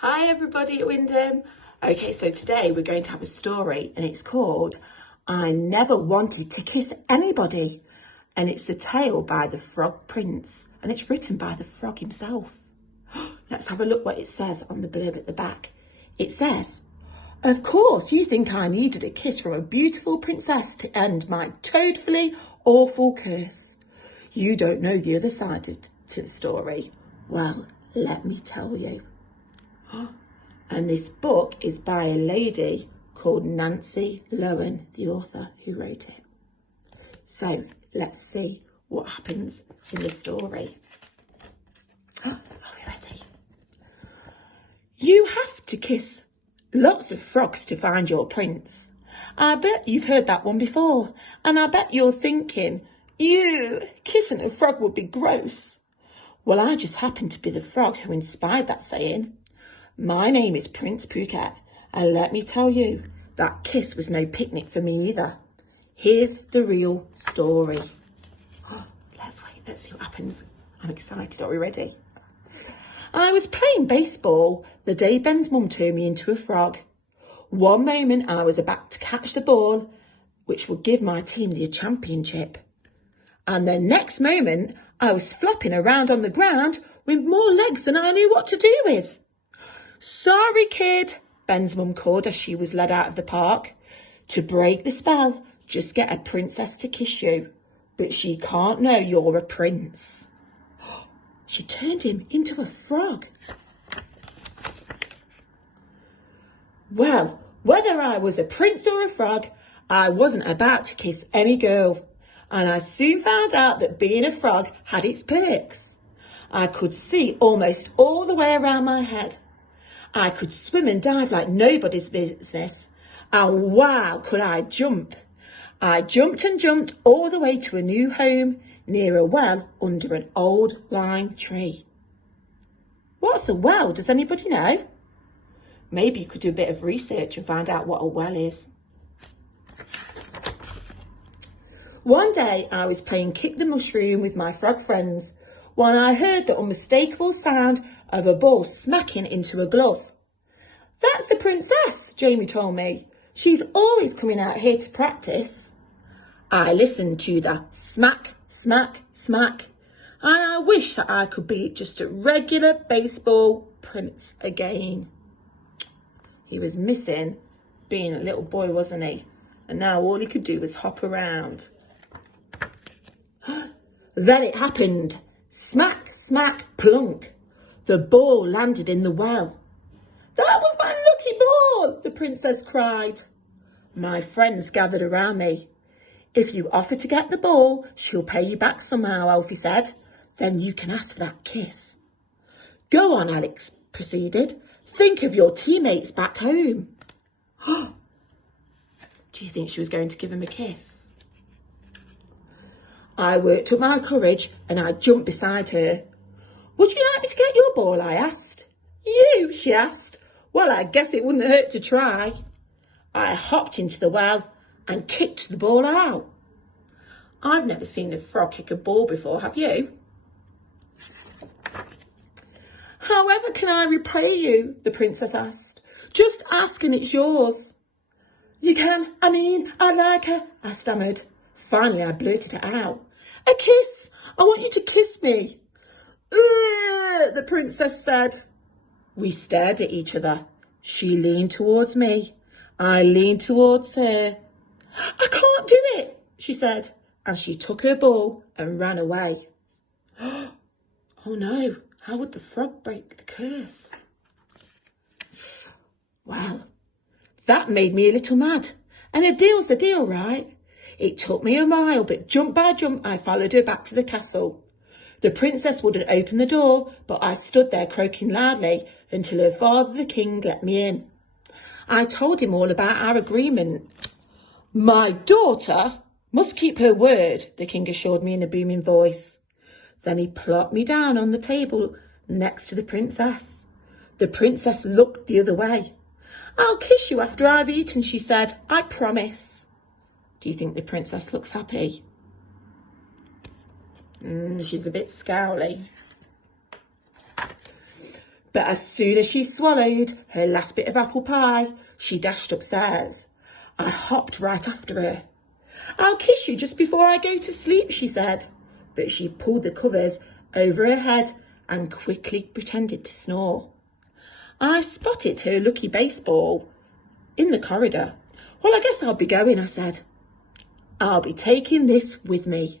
Hi everybody at Wyndham. Okay, so today we're going to have a story and it's called I Never Wanted to Kiss Anybody. And it's a tale by the Frog Prince and it's written by the frog himself. Let's have a look what it says on the blurb at the back. It says, "Of course you think I needed a kiss from a beautiful princess to end my totally awful curse. You don't know the other side to the story. Well, let me tell you." And this book is by a lady called Nancy Lowen, the author who wrote it. So let's see what happens in the story. Are we ready? You have to kiss lots of frogs to find your prince. I bet you've heard that one before, and I bet you're thinking, kissing a frog would be gross. Well, I just happen to be the frog who inspired that saying. My name is Prince Phuket, and let me tell you, that kiss was no picnic for me either. Here's the real story. Let's wait, let's see what happens. I'm excited, are we ready? I was playing baseball the day Ben's mum turned me into a frog. One moment I was about to catch the ball, which would give my team the championship. And the next moment I was flopping around on the ground with more legs than I knew what to do with. Sorry, kid, Ben's mum called as she was led out of the park. To break the spell, just get a princess to kiss you. But she can't know you're a prince. She turned him into a frog. Well, whether I was a prince or a frog, I wasn't about to kiss any girl. And I soon found out that being a frog had its perks. I could see almost all the way around my head. I could swim and dive like nobody's business. And wow, could I jump. I jumped and jumped all the way to a new home near a well under an old lime tree. What's a well? Does anybody know? Maybe you could do a bit of research and find out what a well is. One day I was playing kick the mushroom with my frog friends when I heard the unmistakable sound of a ball smacking into a glove. That's the princess, Jamie told me. She's always coming out here to practice. I listened to the smack, smack, smack, and I wish that I could be just a regular baseball prince again. He was missing being a little boy, wasn't he? And now all he could do was hop around. Then it happened. Smack, smack, plunk. The ball landed in the well. That was my lucky ball, the princess cried. My friends gathered around me. If you offer to get the ball, she'll pay you back somehow, Alfie said. Then you can ask for that kiss. Go on, Alex proceeded. Think of your teammates back home. Do you think she was going to give him a kiss? I worked up my courage and I jumped beside her. Would you like me to get your ball? I asked. You? She asked. Well, I guess it wouldn't hurt to try. I hopped into the well and kicked the ball out. I've never seen a frog kick a ball before, have you? However can I repay you? The princess asked. Just ask and it's yours. You can, I'd like her, I stammered. Finally, I blurted it out. A kiss. I want you to kiss me. Ugh, the princess said. We stared at each other. She leaned towards me. I leaned towards her. I can't do it, she said, and she took her ball and ran away. Oh no, how would the frog break the curse? Well, that made me a little mad. And a deal's a deal, right? It took me a while, but jump by jump, I followed her back to the castle. The princess wouldn't open the door, but I stood there croaking loudly until her father, the king, let me in. I told him all about our agreement. My daughter must keep her word, the king assured me in a booming voice. Then he plopped me down on the table next to the princess. The princess looked the other way. I'll kiss you after I've eaten, she said. I promise. Do you think the princess looks happy? She's a bit scowly. But as soon as she swallowed her last bit of apple pie, she dashed upstairs. I hopped right after her. "I'll kiss you just before I go to sleep," she said. But she pulled the covers over her head and quickly pretended to snore. I spotted her lucky baseball in the corridor. "Well, I guess I'll be going," I said. "I'll be taking this with me."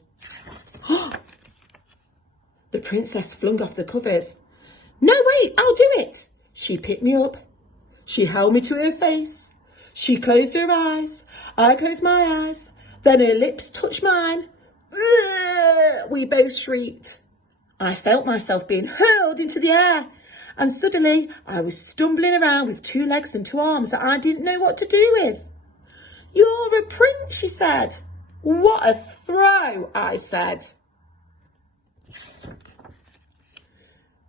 The princess flung off the covers. "No, wait, I'll do it." She picked me up. She held me to her face. She closed her eyes. I closed my eyes. Then her lips touched mine. "Ugh!" We both shrieked. I felt myself being hurled into the air. And suddenly I was stumbling around with 2 legs and 2 arms that I didn't know what to do with. "You're a prince," she said. "What a throw," I said.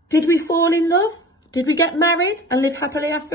Did we fall in love? Did we get married and live happily ever